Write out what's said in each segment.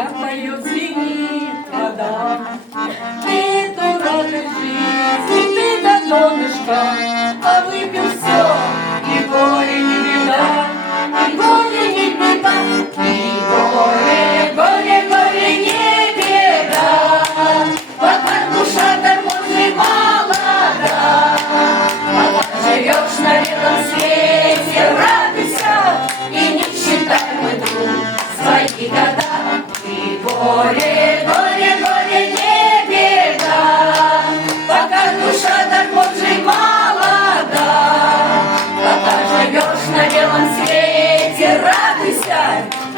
звякает, звенит вода. Эту радость жизни ты до донышка, а выпил все, и горе не беда, и горе не беда, и горе, горе, горе не беда. Пока душа торможей молода, пока живешь на белом свете, радуйся и не считай, мой друг, свои года. И горе, горе, горе не беда, пока душа торможей молода, пока живешь на белом свете, радуйся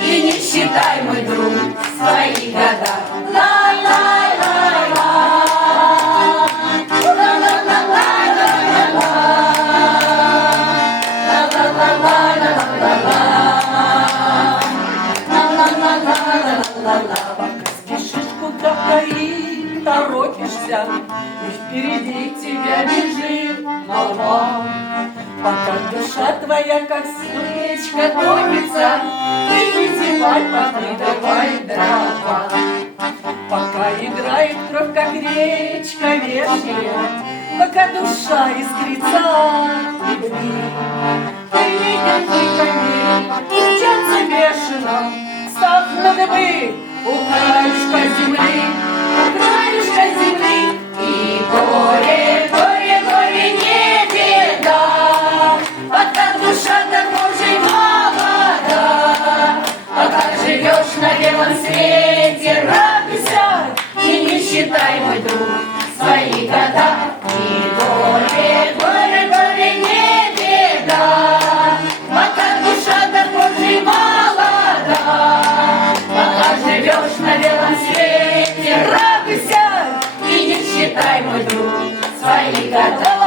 и не считай, мой друг, свои года. Пока спешишь куда-то и торопишься, и впереди тебя бежит молва. Пока душа твоя, как свечка, тонется, ты не зевай, подкидывай дрова. Пока играет кровь, как речка вешняя, пока душа искрится от любви, ты видишь коней и мчатся бешено, став на дыбы у краешка земли, у краешка земли. И горе, горе, горе не беда, пока душа торможей молода, пока живешь на белом свете, радуйся и не считай, мой друг, свои года. И горе, горе, горе не беда, пока душа торможей молода, пока живешь на белом свете, радуйся и не считай, мой друг, свои года.